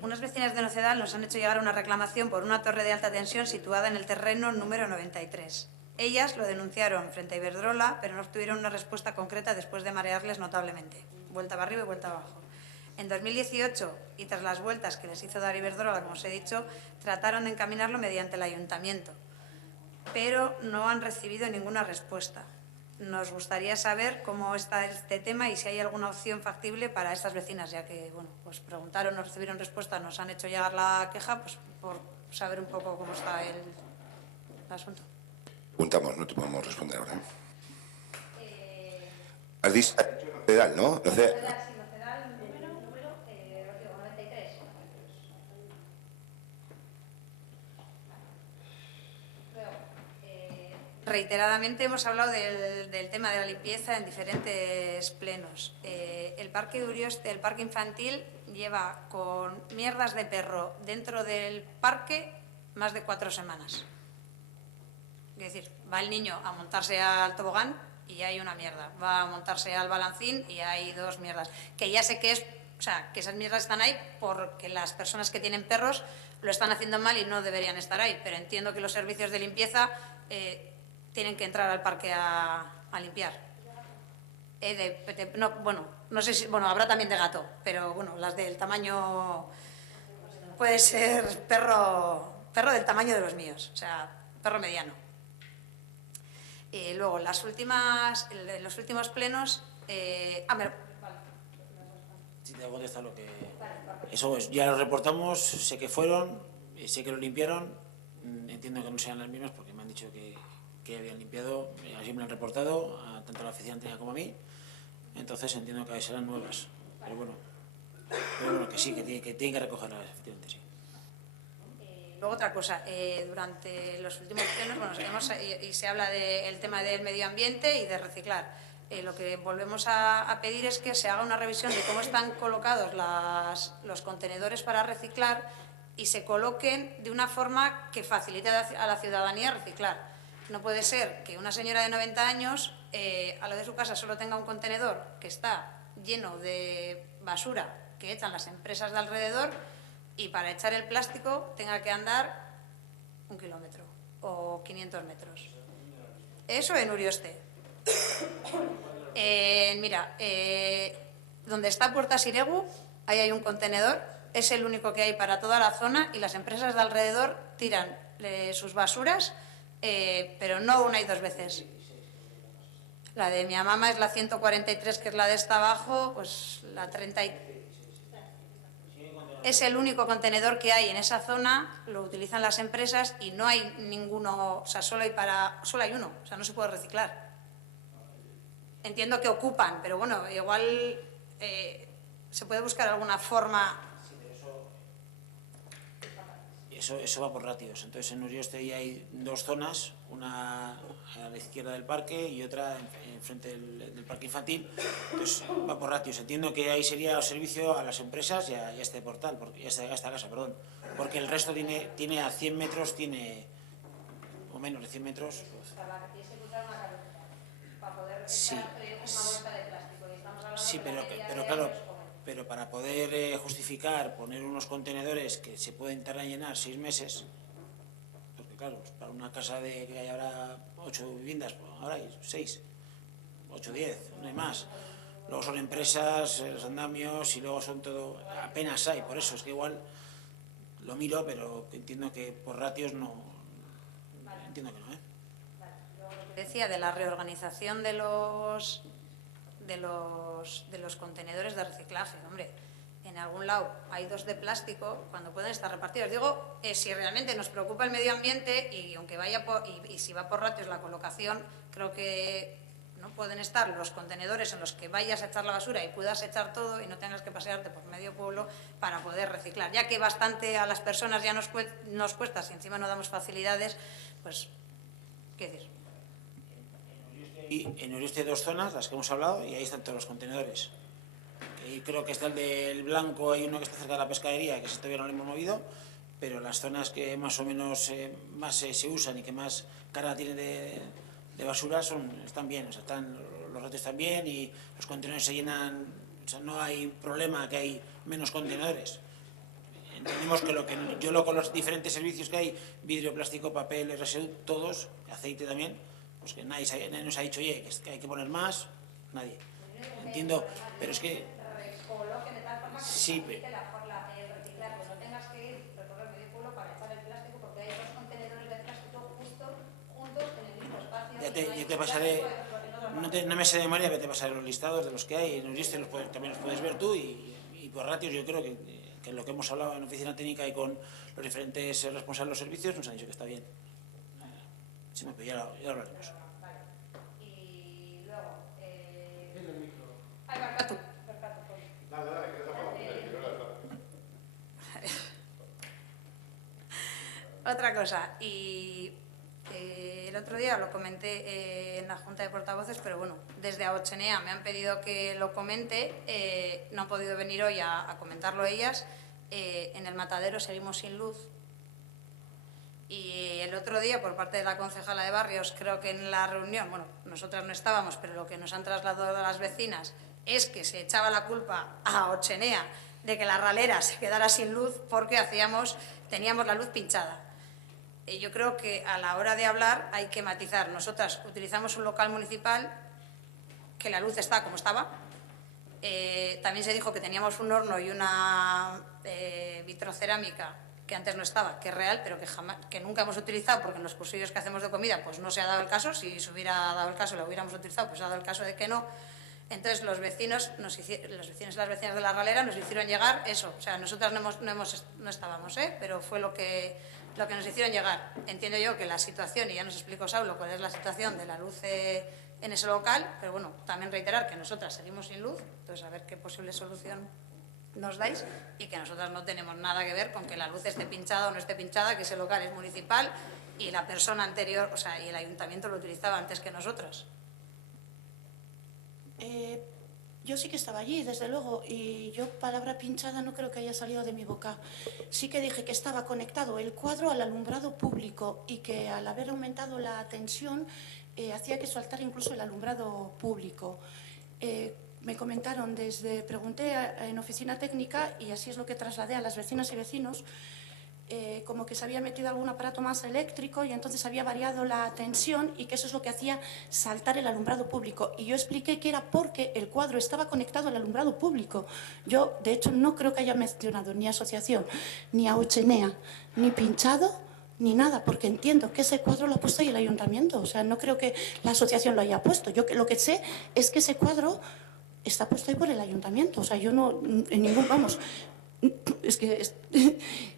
unas vecinas de Nocedal nos han hecho llegar una reclamación por una torre de alta tensión situada en el terreno número 93. Ellas lo denunciaron frente a Iberdrola, pero no obtuvieron una respuesta concreta después de marearles notablemente. Vuelta para arriba y vuelta abajo. En 2018, y tras las vueltas que les hizo dar Iberdrola, como os he dicho, trataron de encaminarlo mediante el ayuntamiento, pero no han recibido ninguna respuesta. Nos gustaría saber cómo está este tema y si hay alguna opción factible para estas vecinas, ya que bueno, pues preguntaron, no recibieron respuesta, nos han hecho llegar la queja, pues por saber un poco cómo está el asunto. Preguntamos, no te podemos responder ahora. Has dicho Nocedal, ¿no? Nocedal, sí, Nocedal, número 93. Reiteradamente hemos hablado del tema de la limpieza en diferentes plenos. El Parque de Urioste, el parque infantil, lleva con mierdas de perro dentro del parque más de 4 semanas. Es decir, va el niño a montarse al tobogán y hay una mierda. Va a montarse al balancín y hay 2 mierdas. Que ya sé que es, o sea, que esas mierdas están ahí porque las personas que tienen perros lo están haciendo mal y no deberían estar ahí. Pero entiendo que los servicios de limpieza tienen que entrar al parque a limpiar. No sé si, habrá también de gato, pero bueno, las del tamaño puede ser perro del tamaño de los míos, o sea, perro mediano. Luego, en los últimos plenos, Si te contesta lo que... Eso es, ya lo reportamos, sé que fueron, sé que lo limpiaron, entiendo que no sean las mismas porque me han dicho que habían limpiado, así me lo han reportado, tanto a la oficina técnica como a mí, entonces entiendo que serán nuevas, pero bueno, que sí, que tienen que recogerlas, efectivamente, sí. Luego otra cosa, durante los últimos plenos, y se habla del tema del medio ambiente y de reciclar. Lo que volvemos a pedir es que se haga una revisión de cómo están colocados los contenedores para reciclar y se coloquen de una forma que facilite a la ciudadanía reciclar. No puede ser que una señora de 90 años a lo de su casa solo tenga un contenedor que está lleno de basura que echan las empresas de alrededor y para echar el plástico tenga que andar 1 kilómetro o 500 metros. Eso en Urioste. Mira, donde está Puerta Siregu, ahí hay un contenedor, es el único que hay para toda la zona y las empresas de alrededor tiran sus basuras, pero no una y 2 veces. La de mi mamá es la 143, que es la de esta abajo, pues la 30 es el único contenedor que hay en esa zona, lo utilizan las empresas y no hay ninguno, o sea, solo hay uno, o sea, no se puede reciclar. Entiendo que ocupan, pero bueno, igual se puede buscar alguna forma. Eso va por ratios, entonces en Urioste ya hay 2 zonas, una a la izquierda del parque y otra enfrente del parque infantil, entonces va por ratios. Entiendo que ahí sería servicio a las empresas y a este portal, a esta casa, perdón, porque el resto tiene a 100 metros, o menos de 100 metros. Sí, sí, pero claro, pero para poder justificar poner unos contenedores que se pueden tardar en llenar 6 meses, porque claro, para una casa que hay ahora 8 viviendas, pues ahora hay 6, 8, 10, no hay más. Luego son empresas, los andamios y luego son todo, apenas hay, por eso es que igual lo miro, pero entiendo que por ratios no, entiendo que no, Decía de la reorganización de los contenedores de reciclaje. Hombre, en algún lado hay 2 de plástico cuando pueden estar repartidos. Digo, si realmente nos preocupa el medio ambiente y aunque vaya y si va por ratios la colocación, creo que no pueden estar los contenedores en los que vayas a echar la basura y puedas echar todo y no tengas que pasearte por medio pueblo para poder reciclar. Ya que bastante a las personas ya nos cuesta, si encima no damos facilidades, pues, ¿qué decir? Y en Urioste hay 2 zonas, las que hemos hablado, y ahí están todos los contenedores. Y creo que está el del Blanco, hay uno que está cerca de la pescadería, que todavía no lo hemos movido, pero las zonas que más o menos más se usan y que más carga tiene de basura están bien, o sea, los ratios están bien y los contenedores se llenan, o sea, no hay problema que hay menos contenedores. entendemos que con los diferentes servicios que hay, vidrio, plástico, papel, RSU, todos, aceite también, pues que nadie nos ha dicho, oye, que hay que poner más, nadie. Entiendo, pero es que... Sí, pero... Ya te pasaré, no me sé de memoria, pero te pasaré los listados de los que hay, también los puedes ver tú y por ratios yo creo que lo que hemos hablado en oficina técnica y con los diferentes responsables de los servicios nos han dicho que está bien. Sí, pero ya lo hablaremos. Y luego... Ay, Barcatu. Otra cosa, y el otro día lo comenté en la Junta de Portavoces, pero bueno, desde Aotxenea me han pedido que lo comente, no han podido venir hoy a comentarlo ellas. En el matadero seguimos sin luz. Y el otro día, por parte de la concejala de Barrios, creo que en la reunión, bueno, nosotras no estábamos, pero lo que nos han trasladado las vecinas es que se echaba la culpa a Aotxenea de que la ralera se quedara sin luz porque teníamos la luz pinchada. Yo creo que a la hora de hablar hay que matizar. Nosotras utilizamos un local municipal que la luz está como estaba. También se dijo que teníamos un horno y una vitrocerámica que antes no estaba, que es real, pero que nunca hemos utilizado porque en los cursillos que hacemos de comida pues no se ha dado el caso. Si se hubiera dado el caso, lo hubiéramos utilizado, pues se ha dado el caso de que no. Entonces los vecinos y las vecinas de la Ralera nos hicieron llegar eso. O sea, nosotras no estábamos, pero fue lo que nos hicieron llegar. Entiendo yo que la situación, y ya nos explicó Saulo cuál es la situación de la luz en ese local, pero bueno, también reiterar que nosotras seguimos sin luz, entonces a ver qué posible solución nos dais, y que nosotras no tenemos nada que ver con que la luz esté pinchada o no esté pinchada, que ese local es municipal y la persona anterior, o sea, y el ayuntamiento lo utilizaba antes que nosotras. Yo sí que estaba allí, desde luego, y yo palabra pinchada no creo que haya salido de mi boca. Sí que dije que estaba conectado el cuadro al alumbrado público y que al haber aumentado la tensión hacía que saltara incluso el alumbrado público. Me comentaron pregunté en oficina técnica y así es lo que trasladé a las vecinas y vecinos, como que se había metido algún aparato más eléctrico y entonces había variado la tensión y que eso es lo que hacía saltar el alumbrado público. Y yo expliqué que era porque el cuadro estaba conectado al alumbrado público. Yo, de hecho, no creo que haya mencionado ni asociación, ni Aotxenea, ni pinchado, ni nada, porque entiendo que ese cuadro lo ha puesto ahí el ayuntamiento. O sea, no creo que la asociación lo haya puesto. Yo lo que sé es que ese cuadro está puesto ahí por el ayuntamiento. O sea, yo no, en ningún, vamos... Es que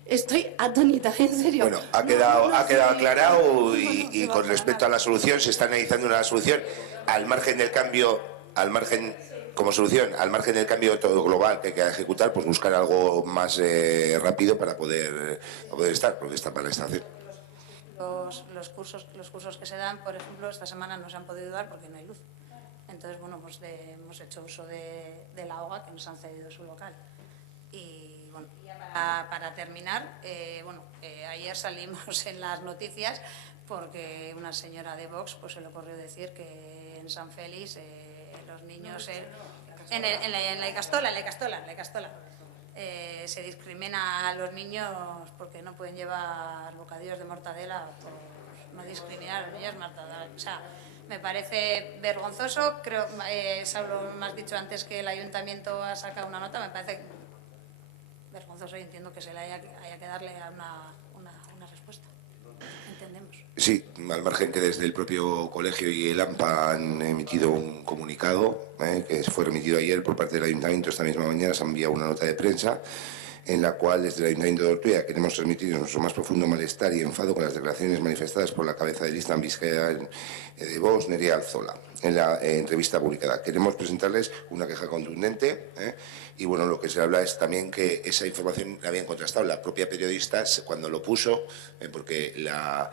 estoy atónita, en serio. Bueno, ha quedado aclarado y con respecto a la solución, se está analizando una solución al margen del cambio, como solución, al margen del cambio todo global que hay que ejecutar, pues buscar algo más rápido para poder estar, porque está para esta estación. Los cursos que se dan, por ejemplo, esta semana no se han podido dar porque no hay luz. Entonces, bueno, pues hemos hecho uso de la OGA, que nos han cedido su local. Y bueno, para terminar, ayer salimos en las noticias porque una señora de Vox pues se le ocurrió decir que en San Félix los niños en la Icastola se discrimina a los niños porque no pueden llevar bocadillos de mortadela por no discriminar a los niños mortadela. O sea, me parece vergonzoso. Creo, Saulo, me has dicho antes que el ayuntamiento ha sacado una nota, me parece vergonzoso y entiendo que se le haya que darle una respuesta. Entendemos. Sí, al margen que desde el propio colegio y el AMPA han emitido un comunicado que fue remitido ayer por parte del ayuntamiento. Esta misma mañana se ha enviado una nota de prensa en la cual desde el Ayuntamiento de Ortuella queremos transmitir nuestro más profundo malestar y enfado con las declaraciones manifestadas por la cabeza de lista en Vizcaya de Vox, Nerea Alzola, en la entrevista publicada. Queremos presentarles una queja contundente y bueno, lo que se habla es también que esa información la habían contrastado. La propia periodista, cuando lo puso, porque la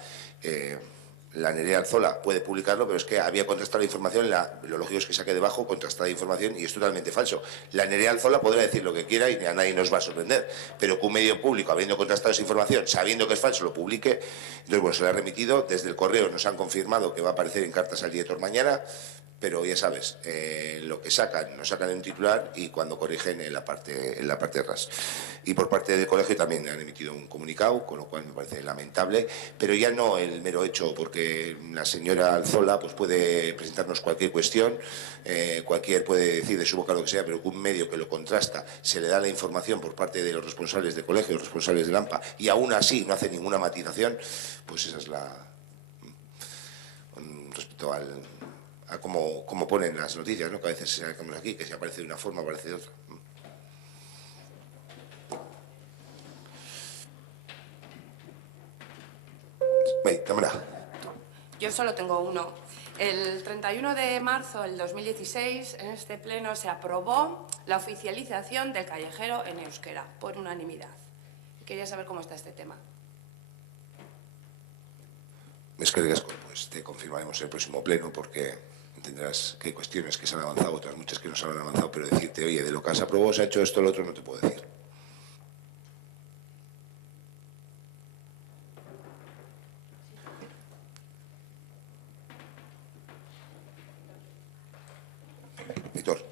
Nerea Alzola puede publicarlo, pero es que había contrastado la información, lo lógico es que saque debajo contrastada información y es totalmente falso. La Nerea Alzola podrá decir lo que quiera y a nadie nos va a sorprender, pero que un medio público, habiendo contrastado esa información, sabiendo que es falso, lo publique. Entonces, bueno, se le ha remitido, desde el correo nos han confirmado que va a aparecer en cartas al director mañana. pero ya sabes, lo que sacan, lo sacan en un titular y cuando corrigen en la parte ras. Y por parte del colegio también han emitido un comunicado, con lo cual me parece lamentable, pero ya no el mero hecho, porque la señora Alzola pues puede presentarnos cualquier cuestión, cualquier puede decir de su boca lo que sea, pero que un medio que lo contrasta, se le da la información por parte de los responsables del colegio, los responsables del AMPA, y aún así no hace ninguna matización, pues esa es la... respecto a cómo ponen las noticias, ¿no? Que a veces sacamos aquí, que si aparece de una forma, aparece de otra. Cámara. Yo solo tengo uno. El 31 de marzo del 2016, en este pleno, se aprobó la oficialización del callejero en euskera, por unanimidad. Quería saber cómo está este tema. Es que pues te confirmaremos el próximo pleno, porque entenderás que hay cuestiones que se han avanzado, otras muchas que no se han avanzado, pero decirte, oye, de lo que has aprobado se ha hecho esto, lo otro, no te puedo decir. Víctor.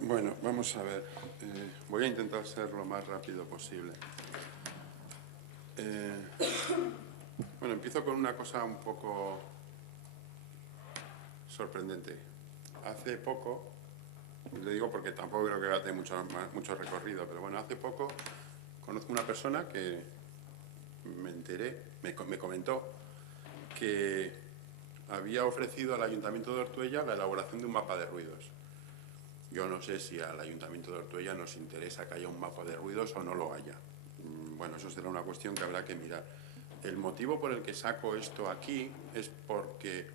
Bueno, vamos a ver. Voy a intentar ser lo más rápido posible. Bueno, empiezo con una cosa un poco sorprendente. Hace poco, le digo porque tampoco creo que va a tener mucho recorrido, pero bueno, hace poco conozco una persona que me enteré, me comentó que había ofrecido al Ayuntamiento de Ortuella la elaboración de un mapa de ruidos. Yo no sé si al Ayuntamiento de Ortuella nos interesa que haya un mapa de ruidos o no lo haya. Bueno, eso será una cuestión que habrá que mirar. El motivo por el que saco esto aquí es porque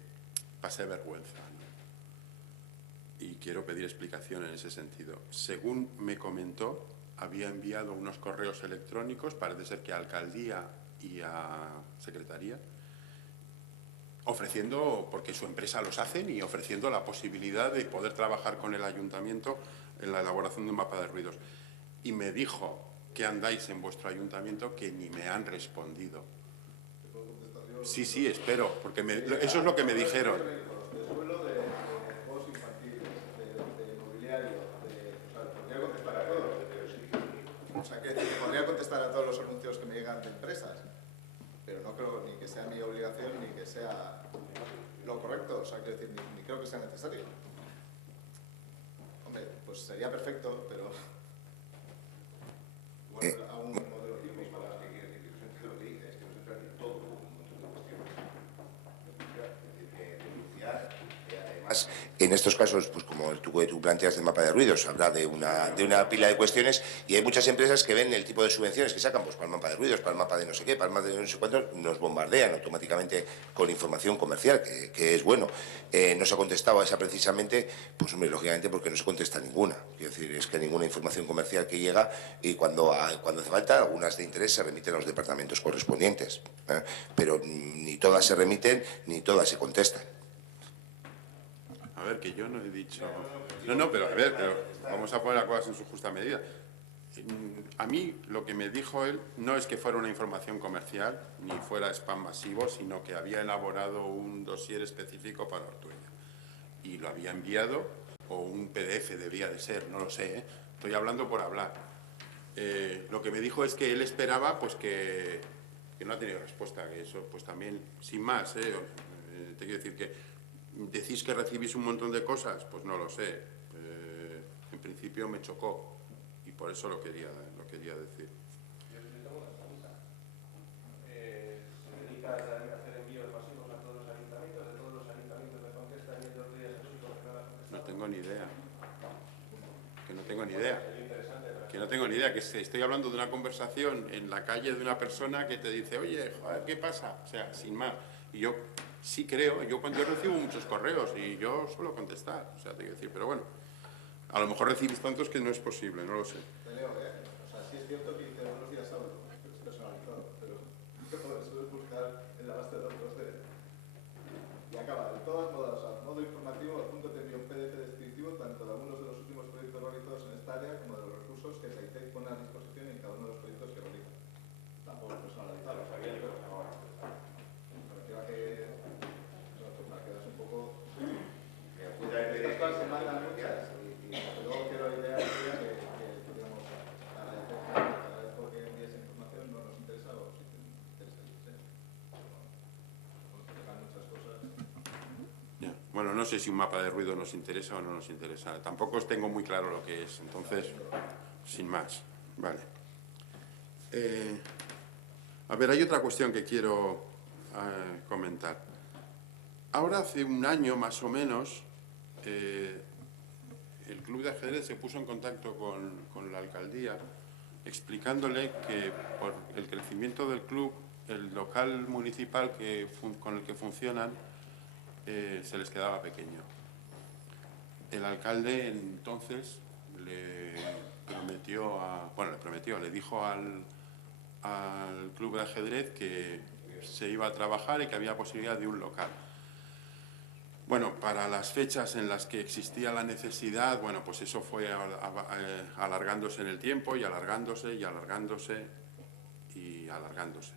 pasé vergüenza, ¿no? Y quiero pedir explicación en ese sentido. Según me comentó, había enviado unos correos electrónicos, parece ser que a Alcaldía y a Secretaría, ofreciendo, porque su empresa los hacen, y ofreciendo la posibilidad de poder trabajar con el ayuntamiento en la elaboración de un mapa de ruidos. Y me dijo que andáis en vuestro ayuntamiento, que ni me han respondido. Sí, sí, espero, porque eso es lo que me dijeron. De suelo, de juegos infantiles, de mobiliario, podría contestar a todos. O sea, que podría contestar a todos los anuncios que me llegan de empresas. Pero no creo ni que sea mi obligación ni que sea lo correcto, o sea, quiero decir, ni creo que sea necesario. Hombre, pues sería perfecto, pero bueno, a un modelo tipo para que quiere decir que lo que dice es que no se trata de todo un montón de cuestiones. Denunciar, además, en estos casos, pues como tú planteas del mapa de ruidos, habla de una pila de cuestiones, y hay muchas empresas que ven el tipo de subvenciones que sacan, pues para el mapa de ruidos, para el mapa de no sé qué, para el mapa de no sé cuántos, nos bombardean automáticamente con información comercial, que es bueno. No se ha contestado a esa precisamente, pues hombre, lógicamente porque no se contesta ninguna. Quiero decir, es que ninguna información comercial que llega, y cuando hace falta, algunas de interés se remiten a los departamentos correspondientes, pero ni todas se remiten, ni todas se contestan. A ver, que yo no he dicho... No, pero a ver, pero vamos a poner las cosas en su justa medida. A mí lo que me dijo él no es que fuera una información comercial ni fuera spam masivo, sino que había elaborado un dossier específico para Ortuella y lo había enviado, o un PDF debía de ser, no lo sé, estoy hablando por hablar. Lo que me dijo es que él esperaba pues que no ha tenido respuesta, que eso pues también, sin más, te quiero decir que decís que recibís un montón de cosas, pues no lo sé, en principio me chocó y por eso lo quería decir. Yo tengo una pregunta. ¿Se dedica a hacer envíos masivos a todos los ayuntamientos? ¿De todos los ayuntamientos le contestan y en 2 días así porque no la contestan? No tengo ni idea. Que no tengo ni idea. Que no tengo ni idea. Que estoy hablando de una conversación en la calle de una persona que te dice, oye, joder, ¿qué pasa? O sea, sin más. Y yo sí creo, yo recibo muchos correos y yo suelo contestar. O sea, te quiero decir, pero bueno, a lo mejor recibís tantos que no es posible, no lo sé. Te leo, o sea, sí es cierto que dice buenos días a uno, es personalizado, pero eso es buscar en la base de datos y acaba, de todas modas, a modo informativo, adjunto te envío un PDF descriptivo tanto de algunos de los últimos proyectos realizados en esta área como de los recursos que SAITEC pone a disposición en cada uno de los proyectos que realiza. Tampoco es personalizado, sabía yo que me refiero a que bueno, no sé si un mapa de ruido nos interesa o no nos interesa. Tampoco os tengo muy claro lo que es, entonces, sin más. Vale. A ver, hay otra cuestión que quiero comentar. Ahora, hace un año más o menos, el Club de Ajedrez se puso en contacto con la alcaldía explicándole que por el crecimiento del club, el local municipal con el que funcionan se les quedaba pequeño. El alcalde entonces le dijo al Club de Ajedrez que se iba a trabajar y que había posibilidad de un local. Bueno, para las fechas en las que existía la necesidad, bueno, pues eso fue alargándose en el tiempo y alargándose y alargándose y alargándose.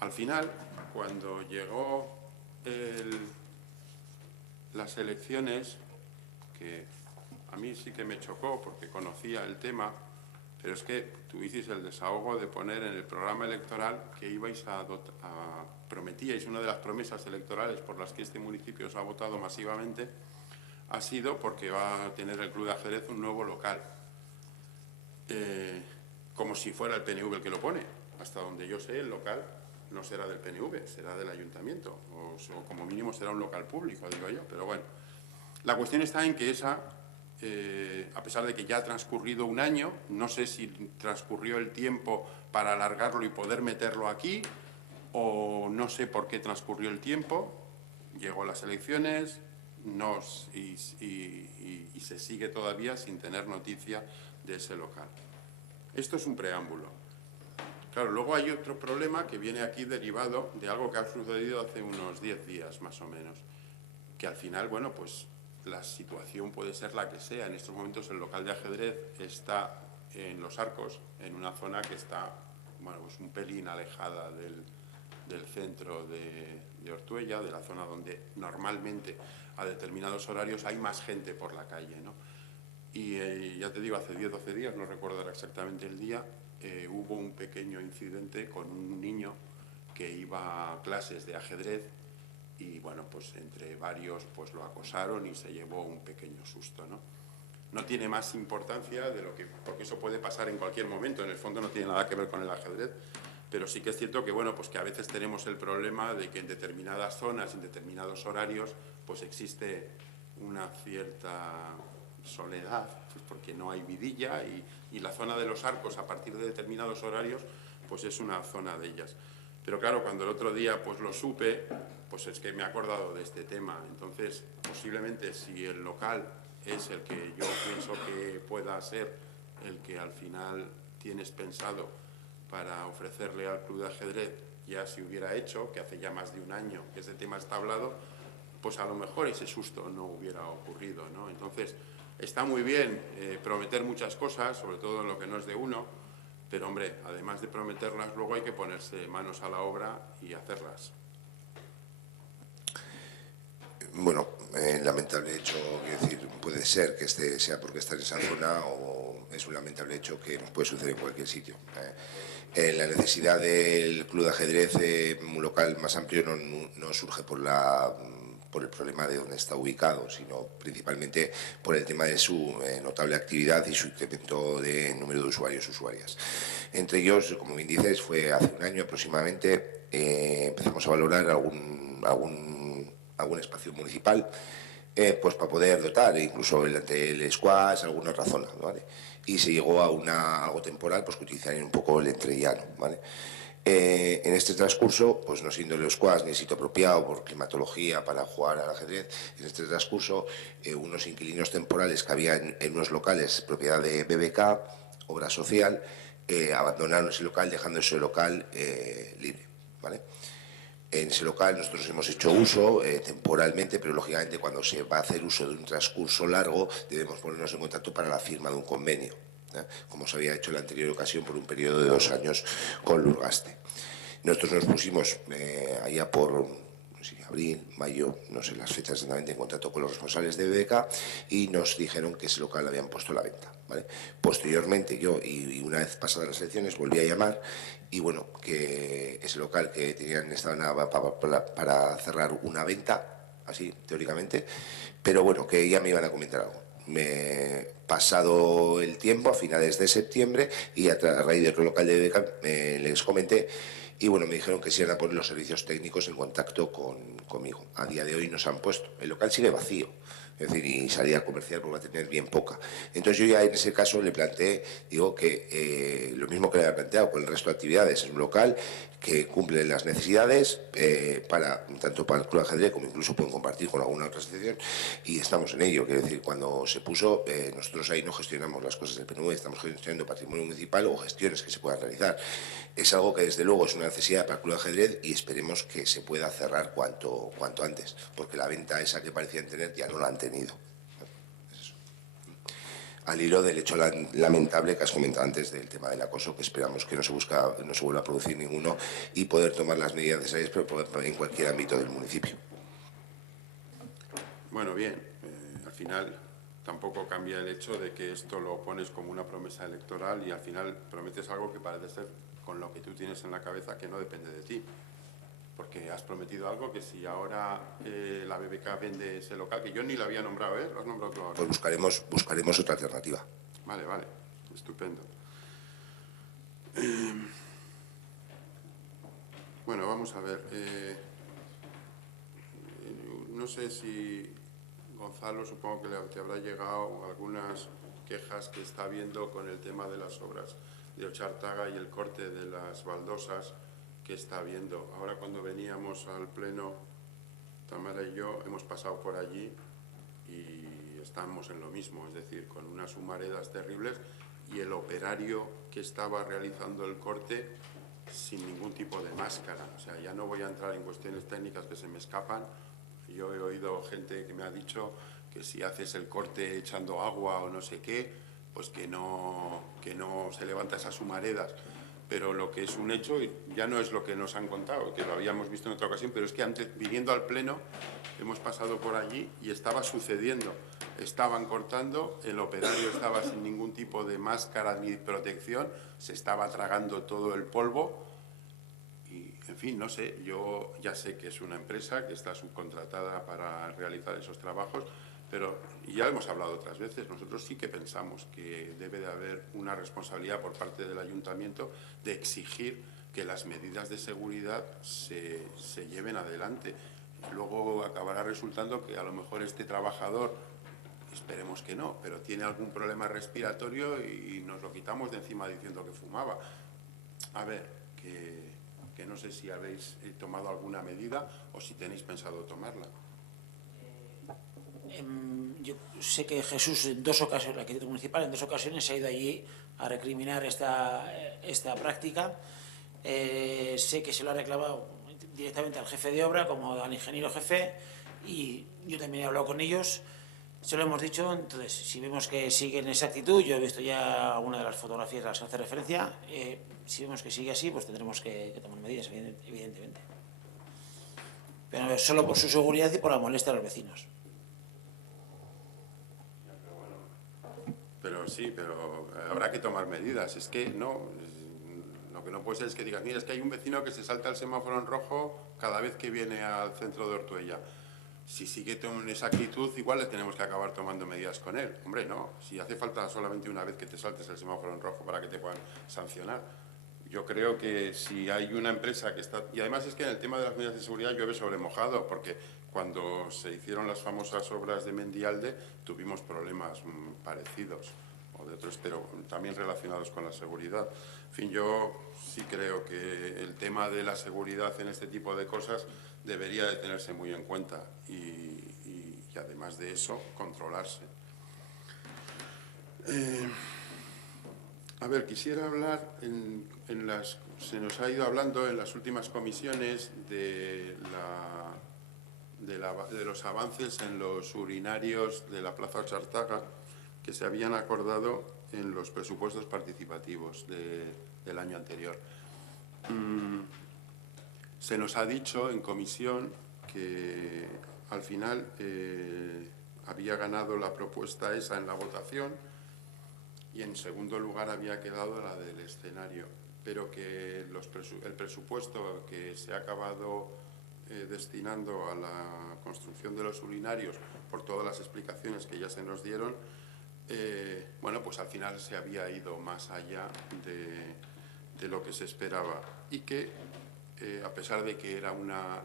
Al final, cuando llegó las elecciones, que a mí sí que me chocó porque conocía el tema, pero es que tuvisteis el desahogo de poner en el programa electoral que ibais prometíais, una de las promesas electorales por las que este municipio os ha votado masivamente, ha sido porque va a tener el Club de Ajedrez un nuevo local. Como si fuera el PNV el que lo pone. Hasta donde yo sé, el local no será del PNV, será del ayuntamiento, o como mínimo será un local público, digo yo, pero bueno. La cuestión está en que a pesar de que ya ha transcurrido un año, no sé si transcurrió el tiempo para alargarlo y poder meterlo aquí, o no sé por qué transcurrió el tiempo, llegó las elecciones y se sigue todavía sin tener noticia de ese local. Esto es un preámbulo. Claro, luego hay otro problema que viene aquí derivado de algo que ha sucedido hace unos 10 días, más o menos, que al final, bueno, pues la situación puede ser la que sea. En estos momentos el local de ajedrez está en Los Arcos, en una zona que está, bueno, pues un pelín alejada del centro de Ortuella, de la zona donde normalmente a determinados horarios hay más gente por la calle, ¿no? Y ya te digo, hace 10 o 12 días, no recuerdo ahora exactamente el día, hubo un pequeño incidente con un niño que iba a clases de ajedrez y, bueno, pues entre varios pues lo acosaron y se llevó un pequeño susto, ¿no? No tiene más importancia porque eso puede pasar en cualquier momento, en el fondo no tiene nada que ver con el ajedrez, pero sí que es cierto que, bueno, pues que a veces tenemos el problema de que en determinadas zonas, en determinados horarios, pues existe una cierta soledad, pues porque no hay vidilla y la zona de Los Arcos a partir de determinados horarios pues es una zona de ellas. Pero claro, cuando el otro día pues lo supe, pues es que me he acordado de este tema. Entonces, posiblemente si el local es el que yo pienso que pueda ser el que al final tienes pensado para ofrecerle al Club de Ajedrez, ya se hubiera hecho, que hace ya más de un año que ese tema está hablado, pues a lo mejor ese susto no hubiera ocurrido, ¿no? Entonces, está muy bien prometer muchas cosas, sobre todo en lo que no es de uno, pero, hombre, además de prometerlas, luego hay que ponerse manos a la obra y hacerlas. Bueno, lamentable hecho, quiero decir, puede ser que sea porque está en esa zona o es un lamentable hecho que puede suceder en cualquier sitio. La necesidad del Club de Ajedrez, un local más amplio, no surge por el problema de dónde está ubicado, sino principalmente por el tema de su notable actividad y su incremento de número de usuarios y usuarias. Entre ellos, como bien dices, fue hace un año aproximadamente, empezamos a valorar algún espacio municipal pues para poder dotar, incluso ante el squash, alguna otra zona, ¿vale? Y se llegó a algo temporal, pues que utilizarían un poco el entrellano, ¿vale? En este transcurso, pues no siendo el squash ni sitio apropiado por climatología para jugar al ajedrez, en este transcurso unos inquilinos temporales que había en unos locales propiedad de BBK, obra social, abandonaron ese local dejando ese local libre, ¿vale? En ese local nosotros hemos hecho uso temporalmente, pero lógicamente cuando se va a hacer uso de un transcurso largo debemos ponernos en contacto para la firma de un convenio, como se había hecho en la anterior ocasión por un periodo de 2 años con Lurgaste. Nosotros nos pusimos allá por abril, mayo, no sé las fechas exactamente, en contacto con los responsables de BBK y nos dijeron que ese local lo habían puesto a la venta, ¿vale? Posteriormente yo, y una vez pasadas las elecciones, volví a llamar y bueno, que ese local que estaban para cerrar una venta, así teóricamente, pero bueno, que ya me iban a comentar algo. Pasado el tiempo, a finales de septiembre, y a raíz del local de Beca les comenté, y bueno, me dijeron que se iban a poner los servicios técnicos en contacto conmigo. A día de hoy nos han puesto. El local sigue vacío, es decir, y salida comercial pues va a tener bien poca. Entonces yo ya en ese caso le planteé, digo que lo mismo que le había planteado con el resto de actividades, es un local que cumple las necesidades tanto para el Club de Ajedrez como incluso pueden compartir con alguna otra asociación, y estamos en ello. Quiero decir, cuando se puso, nosotros ahí no gestionamos las cosas del PNV, estamos gestionando patrimonio municipal o gestiones que se puedan realizar. Es algo que desde luego es una necesidad para el Club de Ajedrez y esperemos que se pueda cerrar cuanto antes, porque la venta esa que parecían tener ya no la han tenido. Al hilo del hecho lamentable que has comentado antes del tema del acoso, que esperamos que no se vuelva a producir ninguno y poder tomar las medidas necesarias pero en cualquier ámbito del municipio. Bueno, bien, al final tampoco cambia el hecho de que esto lo pones como una promesa electoral y al final prometes algo que parece ser con lo que tú tienes en la cabeza que no depende de ti. Porque has prometido algo que si ahora la BBK vende ese local, que yo ni lo había nombrado, ¿eh? Lo has nombrado tú ahora. Pues buscaremos otra alternativa. Vale, vale, estupendo. Bueno, vamos a ver. No sé si Gonzalo, supongo que te habrá llegado algunas quejas que está viendo con el tema de las obras de Ochartaga y el corte de las baldosas que está viendo. Ahora cuando veníamos al pleno, Tamara y yo hemos pasado por allí y estamos en lo mismo, es decir, con unas humaredas terribles y el operario que estaba realizando el corte sin ningún tipo de máscara. O sea, ya no voy a entrar en cuestiones técnicas que se me escapan. Yo he oído gente que me ha dicho que si haces el corte echando agua o no sé qué, pues que no se levanta esas humaredas. Pero lo que es un hecho, ya no es lo que nos han contado, que lo habíamos visto en otra ocasión, pero es que antes, viniendo al pleno, hemos pasado por allí y estaba sucediendo. Estaban cortando, el operario estaba sin ningún tipo de máscara ni protección, se estaba tragando todo el polvo y, en fin, no sé, yo ya sé que es una empresa que está subcontratada para realizar esos trabajos, pero, y ya hemos hablado otras veces, nosotros sí que pensamos que debe de haber una responsabilidad por parte del ayuntamiento de exigir que las medidas de seguridad se lleven adelante. Luego acabará resultando que a lo mejor este trabajador, esperemos que no, pero tiene algún problema respiratorio y nos lo quitamos de encima diciendo que fumaba. A ver, que no sé si habéis tomado alguna medida o si tenéis pensado tomarla. Yo sé que Jesús en dos ocasiones, el arquitecto municipal, en 2 ocasiones se ha ido allí a recriminar esta práctica. Sé que se lo ha reclamado directamente al jefe de obra como al ingeniero jefe y yo también he hablado con ellos, se lo hemos dicho. Entonces, si vemos que siguen esa actitud, yo he visto ya alguna de las fotografías a las que hace referencia, si vemos que sigue así, pues tendremos que tomar medidas, evidentemente. Pero solo por su seguridad y por la molestia a los vecinos. Pero sí, pero habrá que tomar medidas. Es que no, lo que no puede ser es que digas, mira, es que hay un vecino que se salta el semáforo en rojo cada vez que viene al centro de Ortuella. Si sigue con esa actitud, igual le tenemos que acabar tomando medidas con él. Hombre, no, si hace falta solamente una vez que te saltes el semáforo en rojo para que te puedan sancionar. Yo creo que si hay una empresa que está... Y además es que en el tema de las medidas de seguridad llueve sobre mojado, porque cuando se hicieron las famosas obras de Mendialde tuvimos problemas parecidos, o de otros, pero también relacionados con la seguridad. En fin, yo sí creo que el tema de la seguridad en este tipo de cosas debería de tenerse muy en cuenta y además de eso, controlarse. A ver, quisiera hablar, se nos ha ido hablando en las últimas comisiones de los avances en los urinarios de la Plaza Ochartaga que se habían acordado en los presupuestos participativos del año anterior. Se nos ha dicho en comisión que al final había ganado la propuesta esa en la votación y en segundo lugar había quedado la del escenario, pero que el presupuesto que se ha acabado destinando a la construcción de los urinarios, por todas las explicaciones que ya se nos dieron, bueno, pues al final se había ido más allá de lo que se esperaba y que, a pesar de que era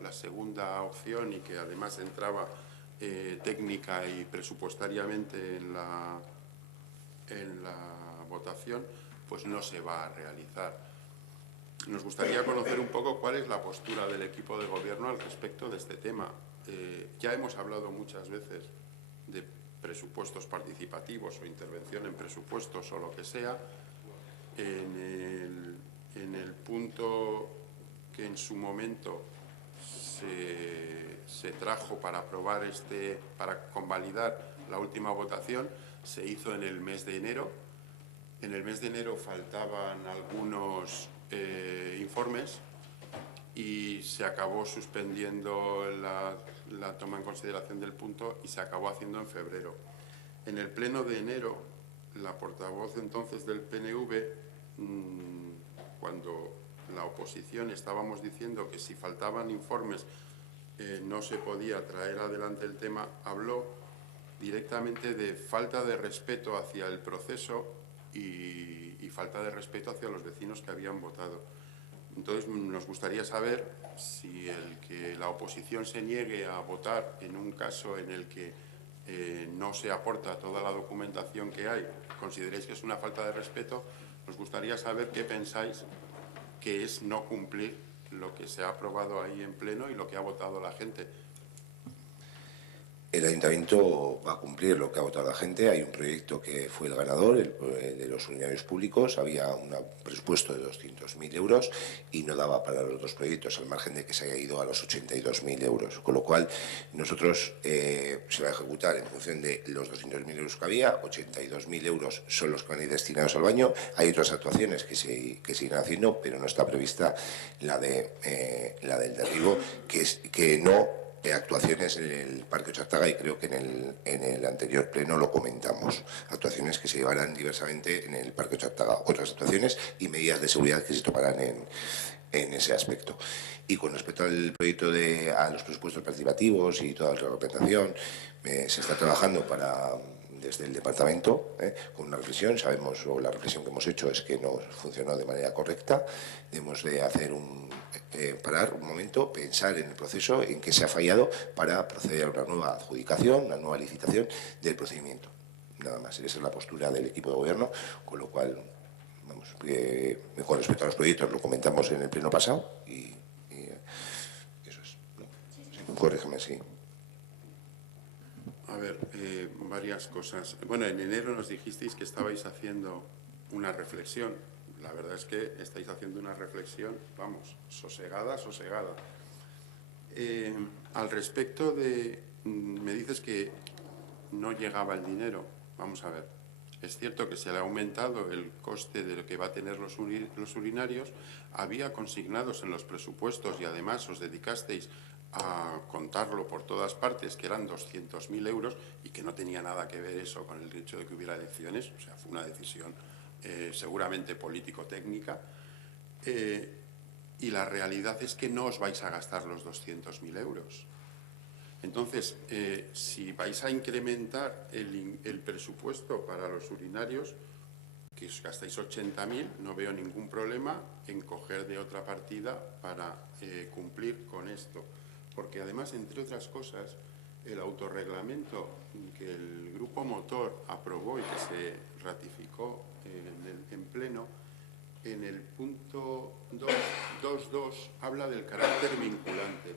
la segunda opción y que además entraba técnica y presupuestariamente en la votación, pues no se va a realizar. Nos gustaría conocer un poco cuál es la postura del equipo de gobierno al respecto de este tema. Ya hemos hablado muchas veces de presupuestos participativos o intervención en presupuestos o lo que sea. En el punto que en su momento se trajo para aprobar para convalidar la última votación, se hizo en el mes de enero. En el mes de enero faltaban algunos informes y se acabó suspendiendo la toma en consideración del punto y se acabó haciendo en febrero. En el pleno de enero, la portavoz entonces del PNV, cuando la oposición estábamos diciendo que si faltaban informes no se podía traer adelante el tema, habló directamente de falta de respeto hacia el proceso y falta de respeto hacia los vecinos que habían votado. Entonces, nos gustaría saber si el que la oposición se niegue a votar en un caso en el que no se aporta toda la documentación que hay, consideréis que es una falta de respeto. Nos gustaría saber qué pensáis que es no cumplir lo que se ha aprobado ahí en pleno y lo que ha votado la gente. El Ayuntamiento va a cumplir lo que ha votado la gente. Hay un proyecto que fue el ganador, el de los urinarios públicos. Había un presupuesto de 200.000 euros y no daba para los dos proyectos, al margen de que se haya ido a los 82.000 euros. Con lo cual, nosotros se va a ejecutar en función de los 200.000 euros que había. 82.000 euros son los que van a ir destinados al baño. Hay otras actuaciones que se irán haciendo, pero no está prevista la del derribo, que no actuaciones en el Parque Ochartaga, y creo que en el anterior pleno lo comentamos. Actuaciones que se llevarán diversamente en el Parque Ochartaga, otras actuaciones y medidas de seguridad que se tomarán en ese aspecto. Y con respecto al proyecto a los presupuestos participativos y toda la reglamentación, se está trabajando desde el departamento con una reflexión. Sabemos, o la reflexión que hemos hecho es que no funcionó de manera correcta. Debemos de hacer parar un momento, pensar en el proceso, en qué se ha fallado, para proceder a una nueva adjudicación, una nueva licitación del procedimiento. Nada más. Esa es la postura del equipo de gobierno, con lo cual, vamos, con respecto a los proyectos lo comentamos en el pleno pasado y eso es. ¿No? Sí, corrígeme, sí. A ver, varias cosas. Bueno, en enero nos dijisteis que estabais haciendo una reflexión. La verdad es que estáis haciendo una reflexión, vamos, sosegada. Al respecto me dices que no llegaba el dinero. Vamos a ver. Es cierto que se le ha aumentado el coste de lo que va a tener los urinarios. Había consignados en los presupuestos y además os dedicasteis a contarlo por todas partes, que eran 200.000 euros y que no tenía nada que ver eso con el hecho de que hubiera elecciones. O sea, fue una decisión seguramente político-técnica. Y la realidad es que no os vais a gastar los 200.000 euros. Entonces, si vais a incrementar el presupuesto para los urinarios, que os gastáis 80.000, no veo ningún problema en coger de otra partida para cumplir con esto. Porque además, entre otras cosas, el autorreglamento que el Grupo Motor aprobó y que se ratificó en pleno, en el punto 2.2 habla del carácter vinculante.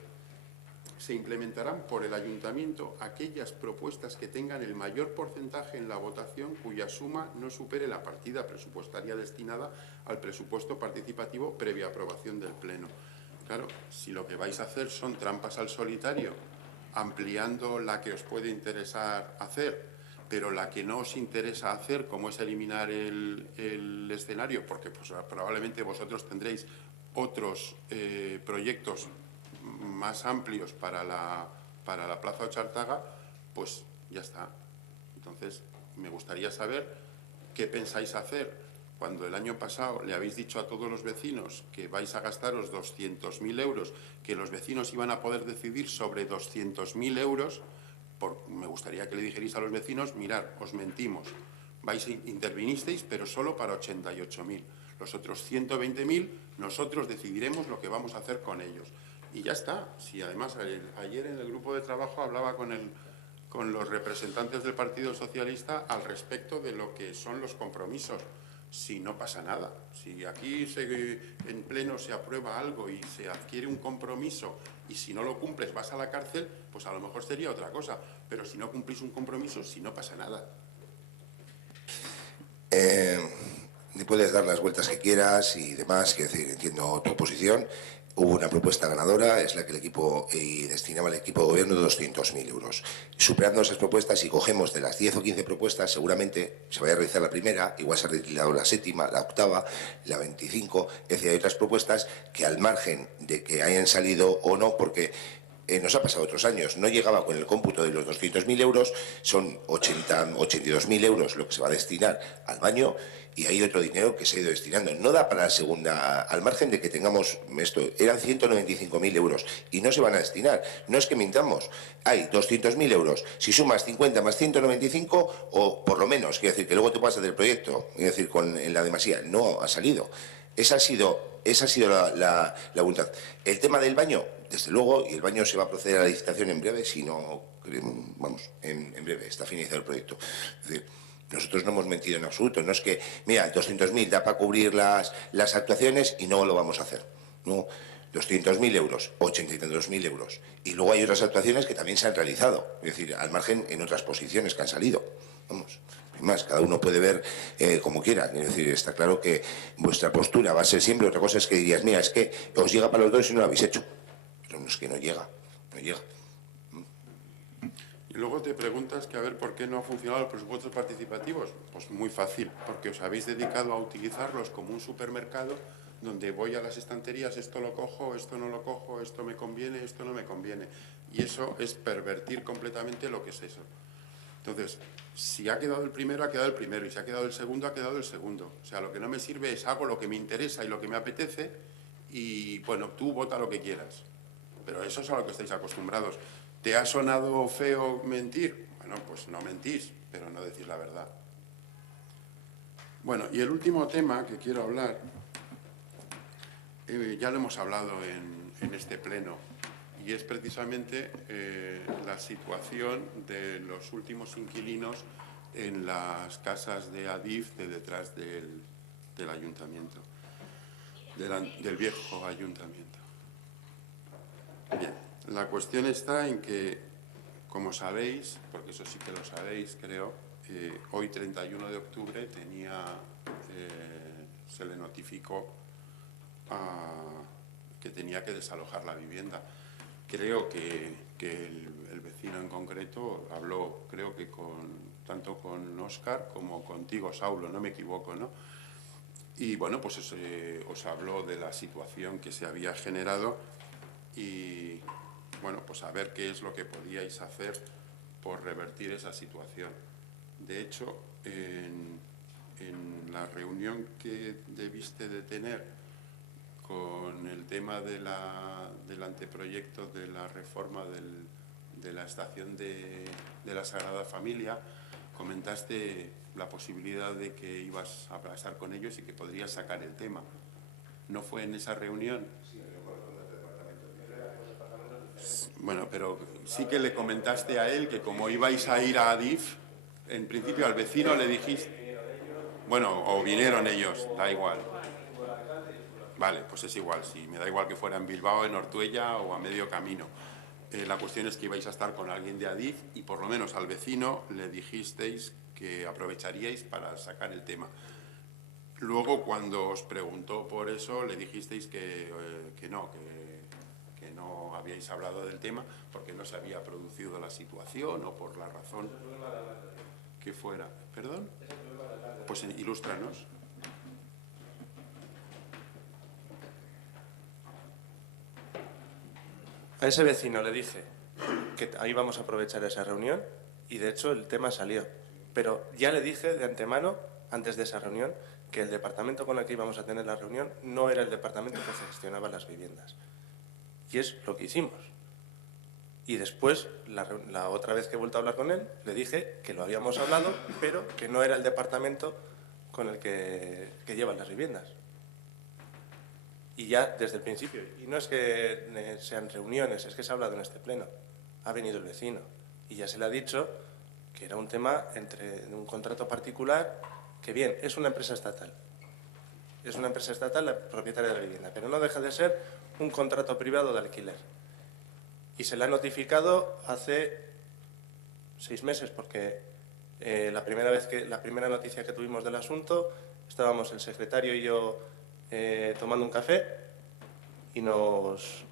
Se implementarán por el Ayuntamiento aquellas propuestas que tengan el mayor porcentaje en la votación cuya suma no supere la partida presupuestaria destinada al presupuesto participativo previa aprobación del Pleno. Claro, si lo que vais a hacer son trampas al solitario, ampliando la que os puede interesar hacer, pero la que no os interesa hacer, como es eliminar el escenario, porque pues, probablemente vosotros tendréis otros proyectos más amplios para la Plaza Ochartaga, pues ya está. Entonces, me gustaría saber qué pensáis hacer cuando el año pasado le habéis dicho a todos los vecinos que vais a gastaros 200.000 euros, que los vecinos iban a poder decidir sobre 200.000 euros, me gustaría que le dijerais a los vecinos, mirad, os mentimos, intervinisteis, pero solo para 88.000. Los otros 120.000, nosotros decidiremos lo que vamos a hacer con ellos. Y ya está. Si además ayer en el grupo de trabajo hablaba con los representantes del Partido Socialista al respecto de lo que son los compromisos. Si no pasa nada, si aquí en pleno se aprueba algo y se adquiere un compromiso y si no lo cumples vas a la cárcel, pues a lo mejor sería otra cosa. Pero si no cumplís un compromiso, si no pasa nada. Puedes dar las vueltas que quieras y demás, quiero decir, entiendo tu posición. Hubo una propuesta ganadora, es la que el equipo destinaba al equipo de gobierno 200.000 euros. Superando esas propuestas, si cogemos de las 10 o 15 propuestas, seguramente se vaya a realizar la primera, igual se ha realizado la séptima, la octava, la 25, es decir, hay otras propuestas que al margen de que hayan salido o no, porque nos ha pasado otros años, no llegaba con el cómputo de los 200.000 euros, son 82.000 euros lo que se va a destinar al baño y hay otro dinero que se ha ido destinando. No da para la segunda, al margen de que tengamos esto, eran 195.000 euros y no se van a destinar. No es que mintamos, hay 200.000 euros. Si sumas 50 más 195, o por lo menos, quiero decir, que luego te pasas del proyecto, quiero decir, en la demasía, no ha salido. Esa ha sido la voluntad. El tema del baño, desde luego, y el baño se va a proceder a la licitación en breve, si no, vamos, en breve, está finalizado el proyecto. Es decir, nosotros no hemos mentido en absoluto, no es que, mira, 200.000 da para cubrir las actuaciones y no lo vamos a hacer. No, 200.000 euros, 82.000 euros. Y luego hay otras actuaciones que también se han realizado, es decir, al margen en otras posiciones que han salido. Vamos. Más, cada uno puede ver como quiera, es decir, está claro que vuestra postura va a ser siempre, otra cosa es que dirías, mira, es que os llega para los dos y no lo habéis hecho, pero no es que no llega. Y luego te preguntas que a ver por qué no han funcionado los presupuestos participativos. Pues muy fácil, porque os habéis dedicado a utilizarlos como un supermercado donde voy a las estanterías, esto lo cojo, esto no lo cojo, esto me conviene, esto no me conviene. Y eso es pervertir completamente lo que es eso. Entonces, si ha quedado el primero, ha quedado el primero, y si ha quedado el segundo, ha quedado el segundo. O sea, lo que no me sirve es hago lo que me interesa y lo que me apetece y, bueno, tú vota lo que quieras. Pero eso es a lo que estáis acostumbrados. ¿Te ha sonado feo mentir? Bueno, pues no mentís, pero no decís la verdad. Bueno, y el último tema que quiero hablar, ya lo hemos hablado en este pleno, y es precisamente la situación de los últimos inquilinos en las casas de Adif de detrás del ayuntamiento, del viejo ayuntamiento. Bien, la cuestión está en que, como sabéis, porque eso sí que lo sabéis, creo, hoy 31 de octubre se le notificó que tenía que desalojar la vivienda. Creo que el vecino en concreto habló, creo que tanto con Óscar como contigo, Saulo, no me equivoco, ¿no? Y bueno, pues os habló de la situación que se había generado y bueno, pues a ver qué es lo que podíais hacer por revertir esa situación. De hecho, en la reunión que debiste de tener con el tema del anteproyecto de la reforma de la estación de la Sagrada Familia, comentaste la posibilidad de que ibas a estar con ellos y que podrías sacar el tema. ¿No fue en esa reunión? Bueno, pero sí que le comentaste a él que como ibais a ir a Adif, en principio al vecino le dijiste... Bueno, o vinieron ellos, da igual. Vale, pues es igual, si me da igual que fuera en Bilbao, en Ortuella o a medio camino. La cuestión es que ibais a estar con alguien de Adif y por lo menos al vecino le dijisteis que aprovecharíais para sacar el tema. Luego, cuando os preguntó por eso, le dijisteis que no habíais hablado del tema porque no se había producido la situación o por la razón que fuera. ¿Perdón? Pues ilústranos. A ese vecino le dije que ahí vamos a aprovechar esa reunión y de hecho el tema salió. Pero ya le dije de antemano, antes de esa reunión, que el departamento con el que íbamos a tener la reunión no era el departamento que gestionaba las viviendas. Y es lo que hicimos. Y después, la otra vez que he vuelto a hablar con él, le dije que lo habíamos hablado, pero que no era el departamento con el que llevan las viviendas. Y ya desde el principio, y no es que sean reuniones, es que se ha hablado en este pleno, ha venido el vecino y ya se le ha dicho que era un tema entre un contrato particular, que bien, es una empresa estatal, la propietaria de la vivienda, pero no deja de ser un contrato privado de alquiler. Y se le ha notificado hace 6 meses, porque la primera noticia que tuvimos del asunto, estábamos el secretario y yo tomando un café y nos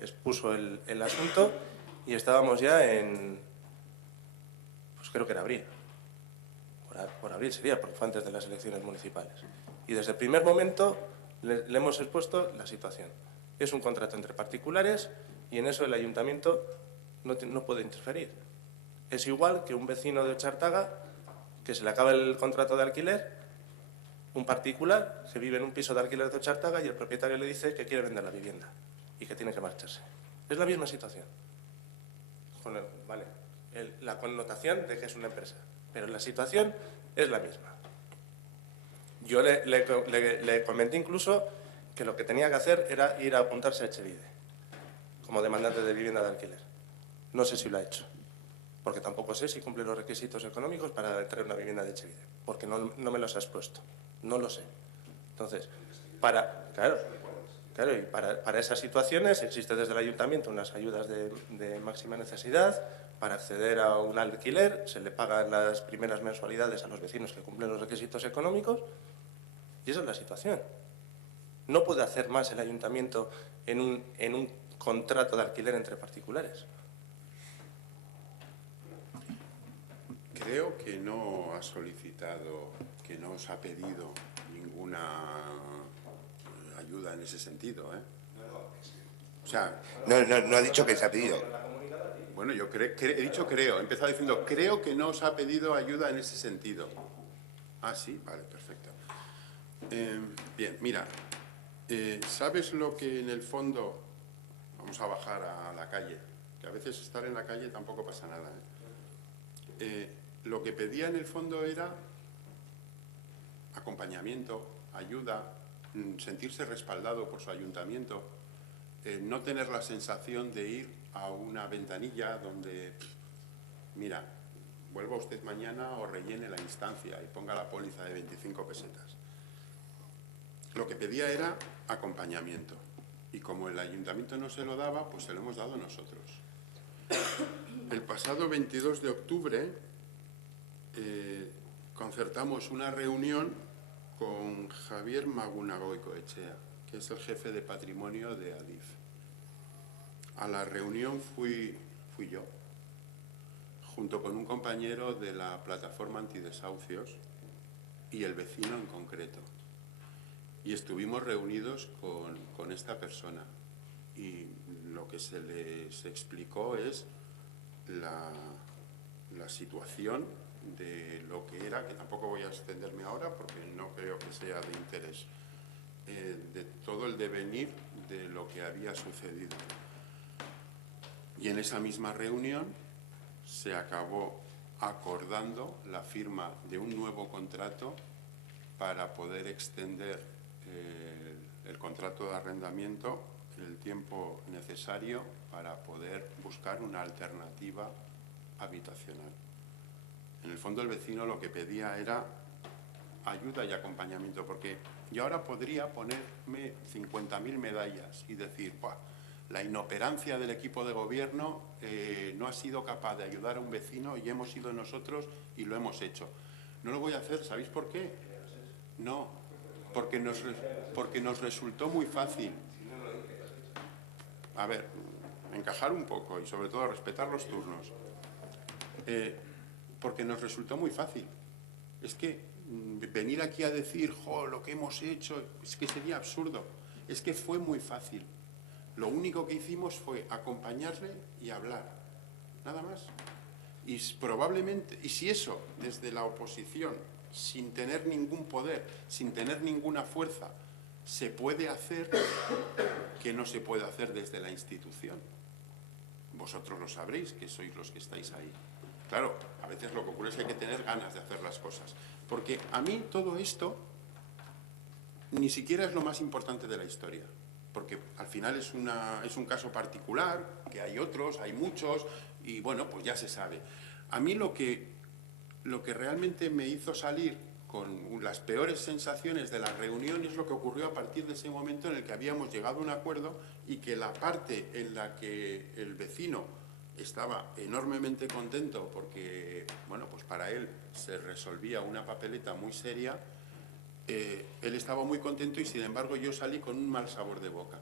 expuso el asunto y estábamos ya en, pues creo que era abril, por abril sería, porque fue antes de las elecciones municipales. Y desde el primer momento le hemos expuesto la situación. Es un contrato entre particulares y en eso el ayuntamiento no puede interferir. Es igual que un vecino de Ochartaga que se le acaba el contrato de alquiler, un particular que vive en un piso de alquiler de Ochartaga y el propietario le dice que quiere vender la vivienda y que tiene que marcharse. Es la misma situación. La connotación de que es una empresa, pero la situación es la misma. Yo le comenté incluso que lo que tenía que hacer era ir a apuntarse a Etxebide como demandante de vivienda de alquiler. No sé si lo ha hecho, porque tampoco sé si cumple los requisitos económicos para entrar en una vivienda de Etxebide, porque no me los ha expuesto. No lo sé. Entonces, y para esas situaciones existe desde el ayuntamiento unas ayudas de máxima necesidad. Para acceder a un alquiler se le pagan las primeras mensualidades a los vecinos que cumplen los requisitos económicos y esa es la situación. No puede hacer más el ayuntamiento en un contrato de alquiler entre particulares. Creo que no ha solicitado, que no os ha pedido ninguna ayuda en ese sentido, ¿eh? O sea, No ha dicho que se ha pedido. bueno, yo he dicho creo, he empezado diciendo creo que no os ha pedido ayuda en ese sentido. Ah, sí, vale, perfecto. Bien, mira, ¿sabes lo que en el fondo, vamos a bajar a la calle, que a veces estar en la calle tampoco pasa nada, ¿eh? Lo que pedía en el fondo era acompañamiento, ayuda, sentirse respaldado por su ayuntamiento, no tener la sensación de ir a una ventanilla donde, mira, vuelva usted mañana o rellene la instancia y ponga la póliza de 25 pesetas. Lo que pedía era acompañamiento y como el ayuntamiento no se lo daba, pues se lo hemos dado nosotros. El pasado 22 de octubre concertamos una reunión con Javier Magunagoicoechea, que es el jefe de patrimonio de Adif. A la reunión fui yo, junto con un compañero de la plataforma antidesahucios y el vecino en concreto. Y estuvimos reunidos con esta persona y lo que se les explicó es la situación de lo que era, que tampoco voy a extenderme ahora porque no creo que sea de interés, de todo el devenir de lo que había sucedido. Y en esa misma reunión se acabó acordando la firma de un nuevo contrato para poder extender el contrato de arrendamiento el tiempo necesario para poder buscar una alternativa habitacional. En el fondo el vecino lo que pedía era ayuda y acompañamiento, porque yo ahora podría ponerme 50.000 medallas y decir, la inoperancia del equipo de gobierno no ha sido capaz de ayudar a un vecino y hemos sido nosotros y lo hemos hecho. No lo voy a hacer, ¿sabéis por qué? No, porque nos resultó muy fácil. A ver, encajar un poco y sobre todo respetar los turnos. Porque nos resultó muy fácil. Es que venir aquí a decir, lo que hemos hecho, es que sería absurdo. Es que fue muy fácil. Lo único que hicimos fue acompañarle y hablar. Nada más. Y probablemente, y si eso desde la oposición sin tener ningún poder, sin tener ninguna fuerza, se puede hacer que no se puede hacer desde la institución. Vosotros lo sabréis, que sois los que estáis ahí. Claro, a veces lo que ocurre es que hay que tener ganas de hacer las cosas. Porque a mí todo esto ni siquiera es lo más importante de la historia. Porque al final es un caso particular, que hay otros, hay muchos, y bueno, pues ya se sabe. A mí lo que realmente me hizo salir con las peores sensaciones de la reunión es lo que ocurrió a partir de ese momento en el que habíamos llegado a un acuerdo y que la parte en la que el vecino estaba enormemente contento porque, bueno, pues para él se resolvía una papeleta muy seria, él estaba muy contento y sin embargo yo salí con un mal sabor de boca.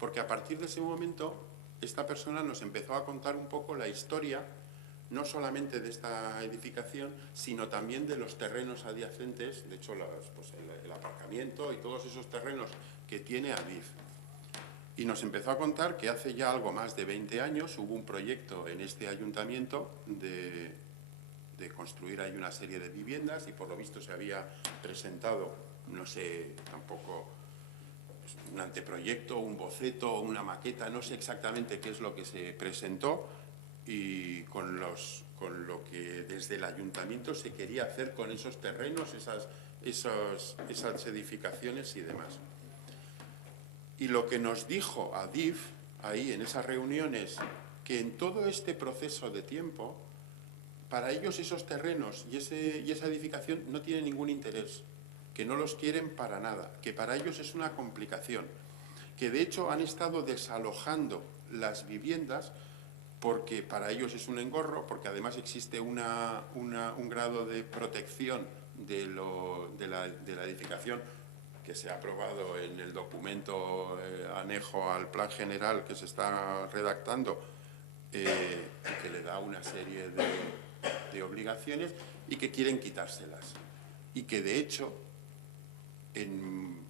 Porque a partir de ese momento esta persona nos empezó a contar un poco la historia, no solamente de esta edificación, sino también de los terrenos adyacentes, de hecho pues el aparcamiento y todos esos terrenos que tiene Adif. Y nos empezó a contar que hace ya algo más de 20 años hubo un proyecto en este ayuntamiento de construir ahí una serie de viviendas y por lo visto se había presentado, no sé tampoco, pues, un anteproyecto, un boceto, una maqueta, no sé exactamente qué es lo que se presentó y con lo que desde el ayuntamiento se quería hacer con esos terrenos, esas edificaciones y demás. Y lo que nos dijo Adif ahí en esas reuniones, que en todo este proceso de tiempo, para ellos esos terrenos y esa edificación no tienen ningún interés, que no los quieren para nada, que para ellos es una complicación, que de hecho han estado desalojando las viviendas porque para ellos es un engorro, porque además existe un grado de protección de la edificación que se ha aprobado en el documento anejo al plan general que se está redactando, que le da una serie de obligaciones y que quieren quitárselas. Y que de hecho,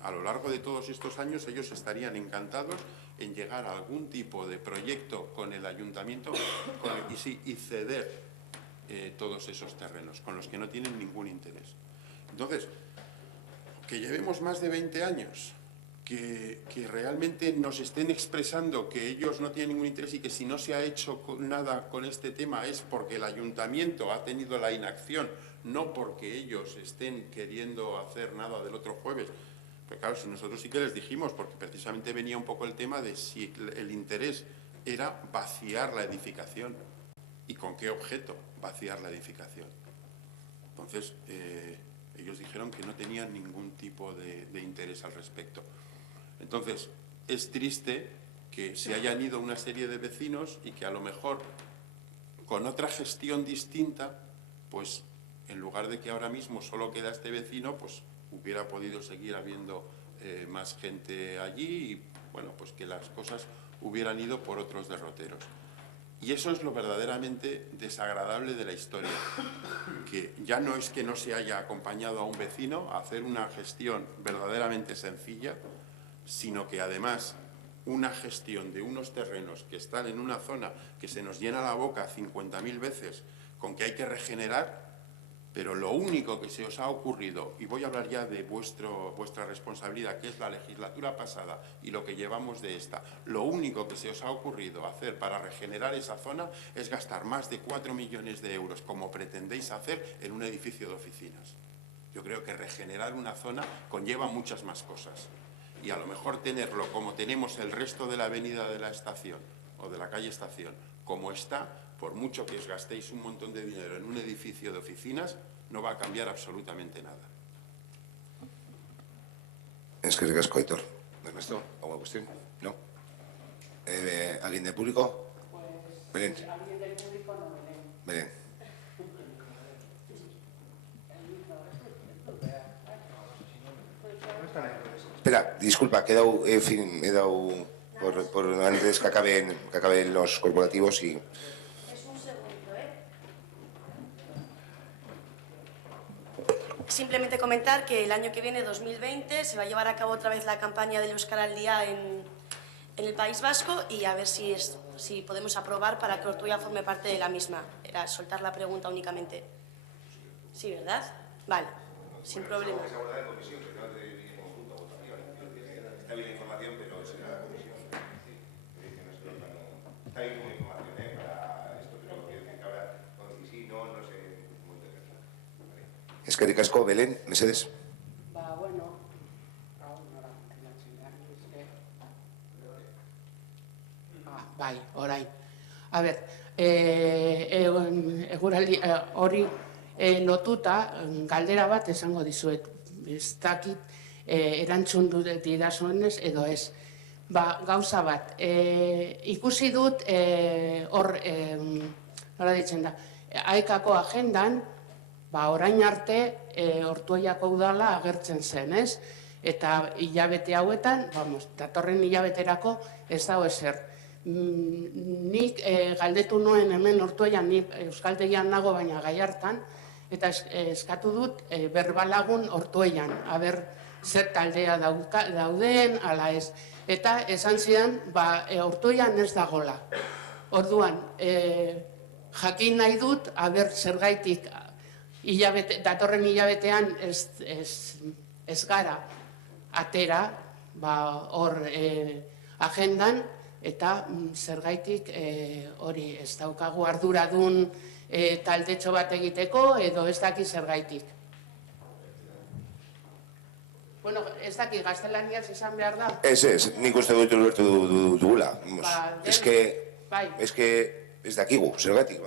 a lo largo de todos estos años, ellos estarían encantados en llegar a algún tipo de proyecto con el ayuntamiento y ceder todos esos terrenos, con los que no tienen ningún interés. Entonces, que llevemos más de 20 años, que realmente nos estén expresando que ellos no tienen ningún interés y que si no se ha hecho nada con este tema es porque el ayuntamiento ha tenido la inacción, no porque ellos estén queriendo hacer nada del otro jueves. Pero claro, si nosotros sí que les dijimos, porque precisamente venía un poco el tema de si el interés era vaciar la edificación y con qué objeto vaciar la edificación. Entonces, ellos dijeron que no tenían ningún tipo de interés al respecto. Entonces, es triste que se hayan ido una serie de vecinos y que a lo mejor con otra gestión distinta, pues en lugar de que ahora mismo solo queda este vecino, pues hubiera podido seguir habiendo más gente allí y bueno, pues que las cosas hubieran ido por otros derroteros. Y eso es lo verdaderamente desagradable de la historia, que ya no es que no se haya acompañado a un vecino a hacer una gestión verdaderamente sencilla, sino que además una gestión de unos terrenos que están en una zona que se nos llena la boca 50.000 veces con que hay que regenerar, pero lo único que se os ha ocurrido, y voy a hablar ya de vuestra responsabilidad, que es la legislatura pasada y lo que llevamos de esta, lo único que se os ha ocurrido hacer para regenerar esa zona es gastar más de 4 millones de euros, como pretendéis hacer en un edificio de oficinas. Yo creo que regenerar una zona conlleva muchas más cosas. Y a lo mejor tenerlo como tenemos el resto de la avenida de la Estación o de la calle Estación, como está, por mucho que os gastéis un montón de dinero en un edificio de oficinas, no va a cambiar absolutamente nada. Es que ricasco, Aitor. Ernesto, ¿alguna cuestión? ¿No? ¿Alguien del público? Belén. Alguien del público no, Belén. Espera, disculpa, que he dado por antes que acaben los corporativos y... Simplemente comentar que el año que viene, 2020, se va a llevar a cabo otra vez la campaña del Euskara al Día en el País Vasco y a ver si podemos aprobar para que Ortuella forme parte de la misma. Era soltar la pregunta únicamente. Sí, ¿verdad? Vale. sin problema. Está bien la información, pero será la comisión. Está bien como información para esto, pero quiero decir que ahora, si no, no sé. Eskerrik asko, Belén, mesedes. Bueno, bai, orain. A ber, eguraldi hori lotuta galdera bat esango dizuet. Ez dakit erantzun didazuenez edo ez. Gauza bat, ikusi dut hor, nola ditzen da, AEKako agendan, orain arte Ortuellako udala agertzen zen, ez? Eta hilabete hauetan, datorren hilabeterako ez dago ezer. Nik galdetu nuen hemen Ortuellan, nik Euskaltegian nago baina Gallartan, eta eskatu dut Berbalagun Ortuellan, aber zer taldea dauden, ala ez. Eta esan zidan, Ortuellan ez dagola. Orduan, jakin nahi dut, aber zergaitik datorren hilabetean ez gara atera hor agendan, eta zergaitik hori ez daukagu arduradun taldetxo bat egiteko edo ez daki zergaitik. Bueno, ez daki gaztelaniaz izan behar da? Ez, nik uste dut ulertu dugula. Ez que ez dakigu, zergaitik,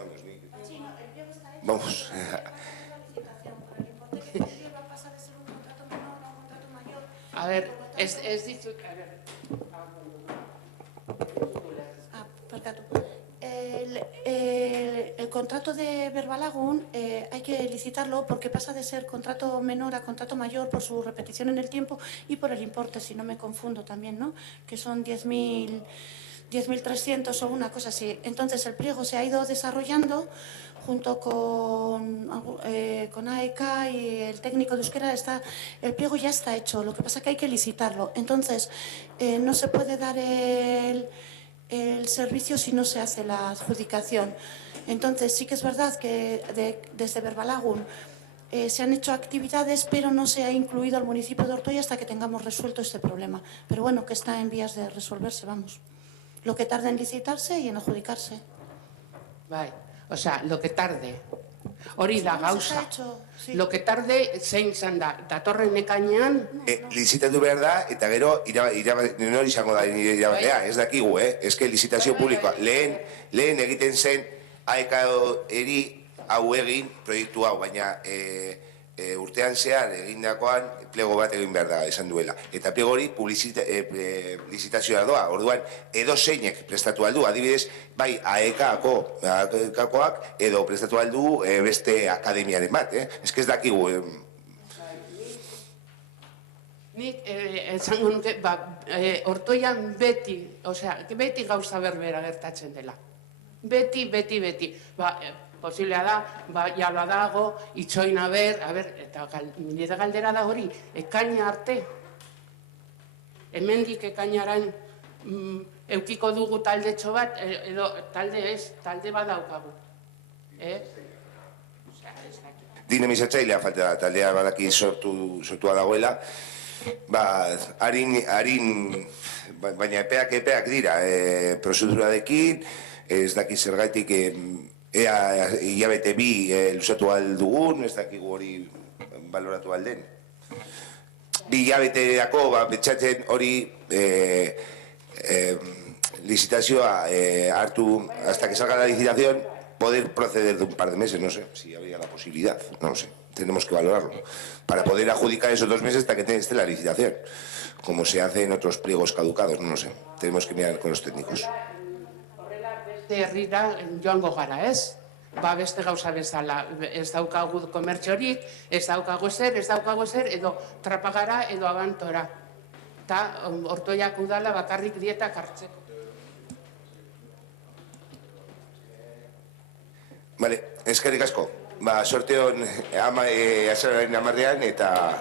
vamos. A ver, ez ditut... El contrato de Berbalagun hay que licitarlo porque pasa de ser contrato menor a contrato mayor por su repetición en el tiempo y por el importe, si no me confundo también, ¿no? Que son 10.300 o una cosa así. Entonces el pliego se ha ido desarrollando junto con AEK y el técnico de euskera. El pliego ya está hecho, lo que pasa es que hay que licitarlo. Entonces no se puede dar el servicio si no se hace la adjudicación. Entonces sí que es verdad que desde Berbalagun se han hecho actividades, pero no se ha incluido al municipio de Ortuella hasta que tengamos resuelto este problema. Pero bueno, que está en vías de resolverse, vamos. Lo que tarda en licitarse y en adjudicarse. Bai, osea, lo que tarde. Hori da gauza. Lo que tarde zein zan da, datorren ekainean... Lizitatu behar da, eta gero nori izango da irabazlea, ez dakigu, ez que lizitazio publikoa. Lehen egiten zen AEK-eri hau egin proiektu hau, baina urtean zehar egindakoan plego bat egin behar da esan duela. Eta plego hori lizitazioa doa, orduan edo zeinek prestatu aldu, adibidez, bai AEK-koak edo prestatu aldu beste akademiaren bat, ez que ez dakigu. Nik esango nuke, Ortuellan beti gauza berbera gertatzen dela. Beti. Posiblea da, jala dago, itxoina eta nire galdera da hori, ekaina arte. Hemendik ekainaran eukiko dugu taldetxo bat, edo talde bat daukagu. Dinamizatzailea falta da, taldea badaki sortua dagoela. Baina epeak dira, prozeduradekin, ez daki zergaitik hilabete bi luzatu aldugun, ez dakigu hori baloratu alden. Bi hilabeterako betxatzen hori licitazioa hartu, hasta que salga la licitación, poder proceder de un par de meses, no sé, si habría la posibilidad, no lo sé, tenemos que valorarlo, para poder adjudicar esos 2 meses hasta que esté la licitación, como se hace en otros pliegos caducados, no lo sé, tenemos que mirar con los técnicos. Herrira joango gara, ez? Beste gauza bezala, ez daukagu komertxorik, ez daukagu ezer, edo trapagara edo abantora. Eta Ortuellak udala bakarrik dietak hartzeko. Vale, eskerrik asko. Sorte hon azararen 10 eta...